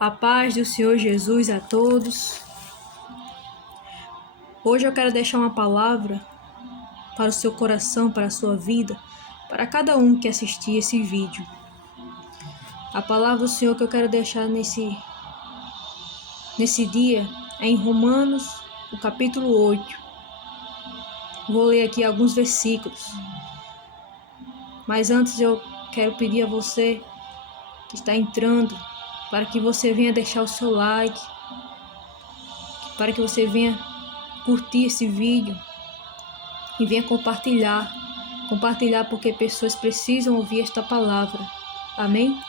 A paz do Senhor Jesus a todos. Hoje eu quero deixar uma palavra para o seu coração, para a sua vida, para cada um que assistir esse vídeo. A palavra do Senhor que eu quero deixar nesse dia é em Romanos, o capítulo 8. Vou ler aqui alguns versículos. Mas antes eu quero pedir a você que está entrando, para que você venha deixar o seu like, para que você venha curtir esse vídeo e venha compartilhar porque pessoas precisam ouvir esta palavra. Amém?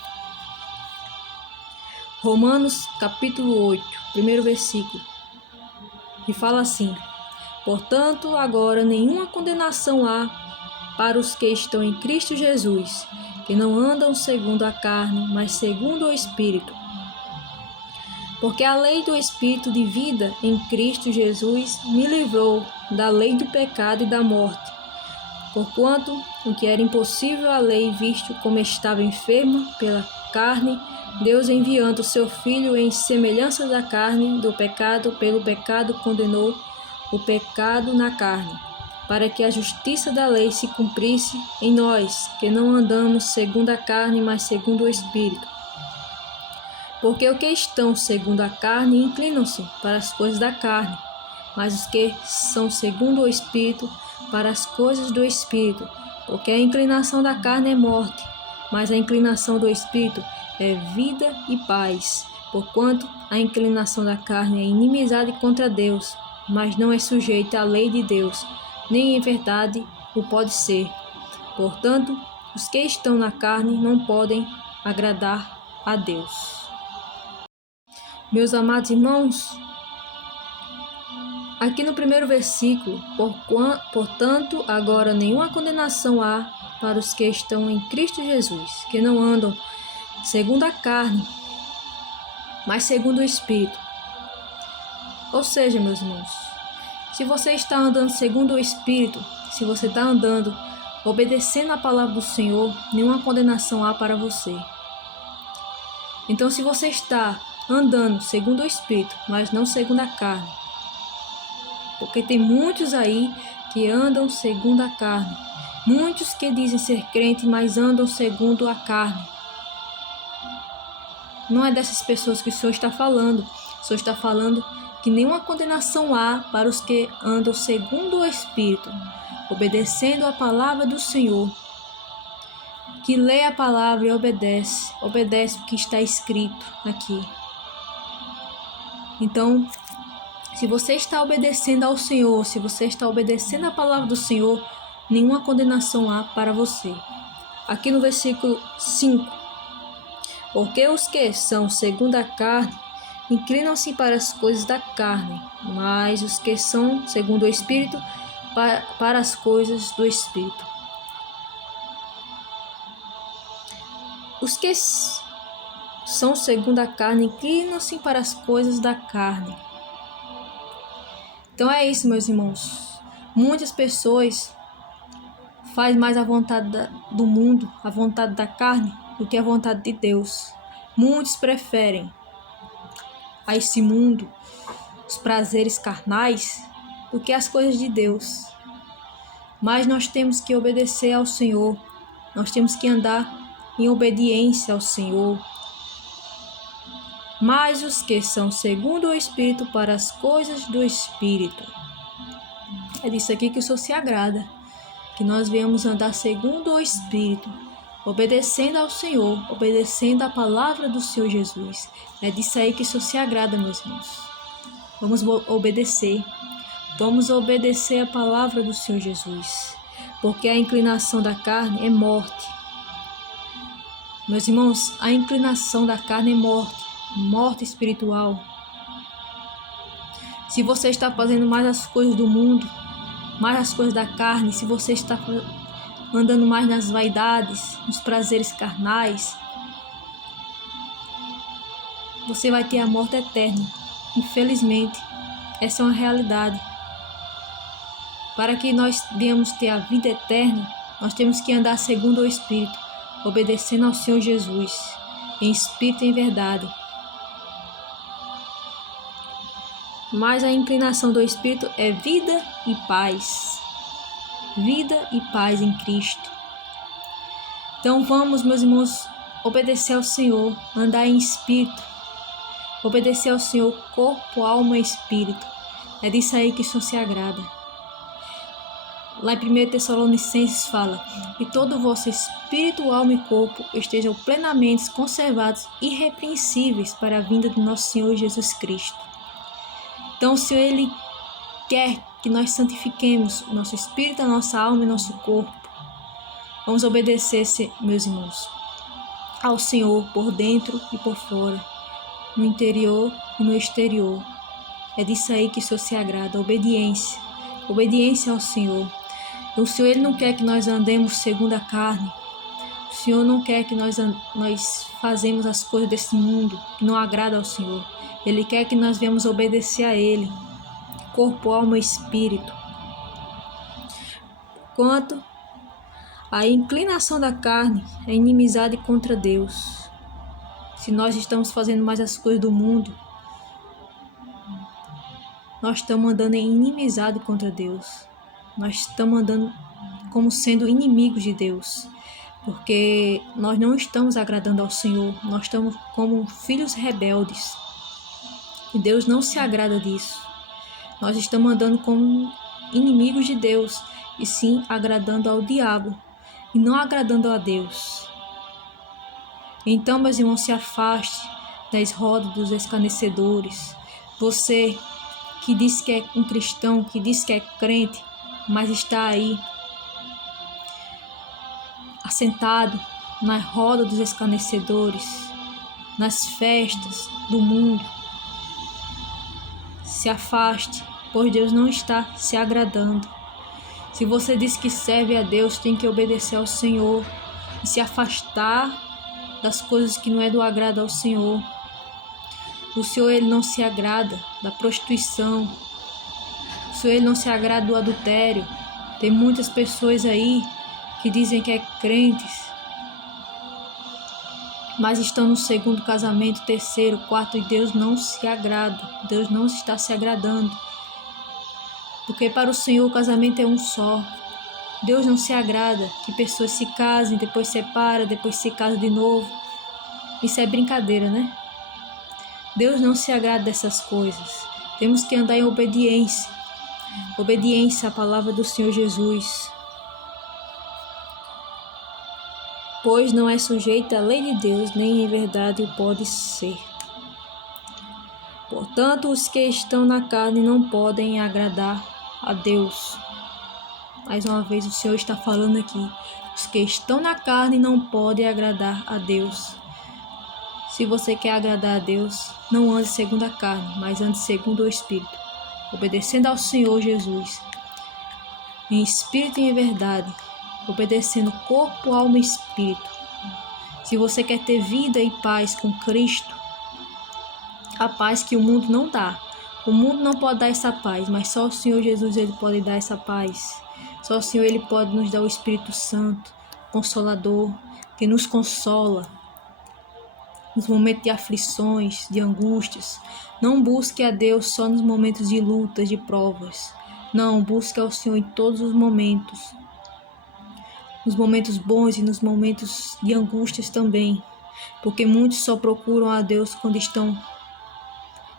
Romanos capítulo 8, primeiro versículo, que fala assim: portanto, agora nenhuma condenação há para os que estão em Cristo Jesus, que não andam segundo a carne, mas segundo o Espírito. Porque a lei do Espírito de vida em Cristo Jesus me livrou da lei do pecado e da morte. Porquanto o que era impossível à lei, visto como estava enferma pela carne, Deus, enviando o seu Filho em semelhança da carne do pecado, pelo pecado condenou o pecado na carne, para que a justiça da lei se cumprisse em nós, que não andamos segundo a carne, mas segundo o Espírito. Porque os que estão segundo a carne inclinam-se para as coisas da carne, mas os que são segundo o Espírito, para as coisas do Espírito. Porque a inclinação da carne é morte, mas a inclinação do Espírito é vida e paz. Porquanto a inclinação da carne é inimizade contra Deus, mas não é sujeita à lei de Deus, nem em verdade o pode ser. Portanto, os que estão na carne não podem agradar a Deus. Meus amados irmãos, aqui no primeiro versículo, portanto, agora nenhuma condenação há para os que estão em Cristo Jesus, que não andam segundo a carne, mas segundo o Espírito. Ou seja, meus irmãos, se você está andando segundo o Espírito, se você está andando obedecendo a palavra do Senhor, nenhuma condenação há para você. Então, se você está andando segundo o Espírito, mas não segundo a carne, porque tem muitos aí que andam segundo a carne, muitos que dizem ser crente, mas andam segundo a carne. Não é dessas pessoas que o Senhor está falando. O Senhor está falando que nenhuma condenação há para os que andam segundo o Espírito, obedecendo a palavra do Senhor, que lê a palavra e obedece o que está escrito aqui. Então, se você está obedecendo ao Senhor, se você está obedecendo a palavra do Senhor, nenhuma condenação há para você. Aqui no versículo 5, porque os que são segundo a carne inclinam-se para as coisas da carne, mas os que são segundo o Espírito, para as coisas do Espírito. Os que são segundo a carne inclinam-se para as coisas da carne. Então é isso, meus irmãos. Muitas pessoas fazem mais a vontade do mundo, a vontade da carne, do que a vontade de Deus. Muitos preferem a esse mundo, os prazeres carnais, do que as coisas de Deus. Mas nós temos que obedecer ao Senhor. Nós temos que andar em obediência ao Senhor. Mas os que são segundo o Espírito, para as coisas do Espírito. É disso aqui que o Senhor se agrada, que nós venhamos andar segundo o Espírito, obedecendo ao Senhor, obedecendo a palavra do Senhor Jesus. É disso aí que o Senhor se agrada, meus irmãos. Vamos obedecer. Vamos obedecer a palavra do Senhor Jesus, porque a inclinação da carne é morte. Meus irmãos, a inclinação da carne é morte espiritual. Se você está fazendo mais as coisas do mundo, mais as coisas da carne, se você está andando mais nas vaidades, nos prazeres carnais, você vai ter a morte eterna. Infelizmente, essa é uma realidade. Para que nós venhamos ter a vida eterna, nós temos que andar segundo o Espírito, obedecendo ao Senhor Jesus, em espírito e em verdade. Mas a inclinação do Espírito é vida e paz. Vida e paz em Cristo. Então vamos, meus irmãos, obedecer ao Senhor, andar em espírito, obedecer ao Senhor corpo, alma e espírito. É disso aí que o Senhor se agrada. Lá em 1 Tessalonicenses fala: e todo o vosso espírito, alma e corpo estejam plenamente conservados, irrepreensíveis para a vinda do nosso Senhor Jesus Cristo. Então o Senhor, Ele quer que nós santifiquemos o nosso espírito, a nossa alma e nosso corpo. Vamos obedecer, meus irmãos, ao Senhor por dentro e por fora, no interior e no exterior. É disso aí que o Senhor se agrada, obediência. Obediência ao Senhor. O Senhor, Ele não quer que nós andemos segundo a carne. O Senhor não quer que nós fazemos as coisas desse mundo que não agrada ao Senhor. Ele quer que nós venhamos obedecer a Ele, corpo, alma e espírito. Quanto a inclinação da carne é inimizade contra Deus. Se nós estamos fazendo mais as coisas do mundo, nós estamos andando em inimizade contra Deus. Nós estamos andando como sendo inimigos de Deus, porque nós não estamos agradando ao Senhor. Nós estamos como filhos rebeldes. E Deus não se agrada disso. Nós estamos andando como inimigos de Deus, e sim agradando ao diabo, e não agradando a Deus. Então, meus irmãos, se afaste das rodas dos escarnecedores. Você que diz que é um cristão, que diz que é crente, mas está aí assentado na roda dos escarnecedores, nas festas do mundo. Se afaste, pois Deus não está se agradando. Se você diz que serve a Deus, tem que obedecer ao Senhor e se afastar das coisas que não é do agrado ao Senhor. O Senhor, Ele não se agrada da prostituição. O Senhor, Ele não se agrada do adultério. Tem muitas pessoas aí que dizem que é crentes, mas estão no segundo casamento, terceiro, quarto, e Deus não se agrada. Deus não está se agradando. Porque para o Senhor o casamento é um só. Deus não se agrada que pessoas se casem, depois separam, depois se casam de novo. Isso é brincadeira, né? Deus não se agrada dessas coisas. Temos que andar em obediência. Obediência à palavra do Senhor Jesus. Pois não é sujeita à lei de Deus, nem em verdade o pode ser. Portanto, os que estão na carne não podem agradar a Deus. Mais uma vez o Senhor está falando aqui. Os que estão na carne não podem agradar a Deus. Se você quer agradar a Deus, não ande segundo a carne, mas ande segundo o Espírito, obedecendo ao Senhor Jesus, em espírito e em verdade, obedecendo corpo, alma e espírito. Se você quer ter vida e paz com Cristo, a paz que o mundo não dá. O mundo não pode dar essa paz, mas só o Senhor Jesus, Ele pode dar essa paz. Só o Senhor, Ele pode nos dar o Espírito Santo, Consolador, que nos consola nos momentos de aflições, de angústias. Não busque a Deus só nos momentos de lutas, de provas. Não, busque ao Senhor em todos os momentos. Nos momentos bons e nos momentos de angústias também. Porque muitos só procuram a Deus quando estão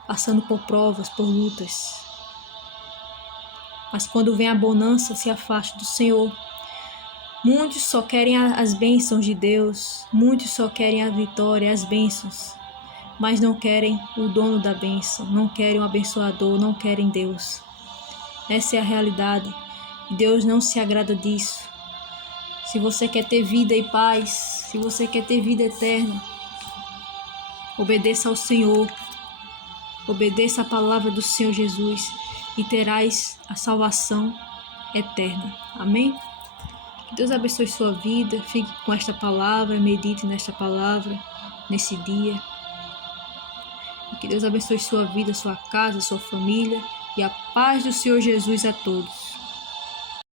passando por provas, por lutas. Mas quando vem a bonança, se afaste do Senhor. Muitos só querem as bênçãos de Deus, muitos só querem a vitória, as bênçãos, mas não querem o dono da bênção, não querem o abençoador, não querem Deus. Essa é a realidade. Deus não se agrada disso. Se você quer ter vida e paz, se você quer ter vida eterna, obedeça ao Senhor, obedeça a palavra do Senhor Jesus e terás a salvação eterna. Amém? Que Deus abençoe sua vida, fique com esta palavra, medite nesta palavra, nesse dia. E que Deus abençoe sua vida, sua casa, sua família e a paz do Senhor Jesus a todos.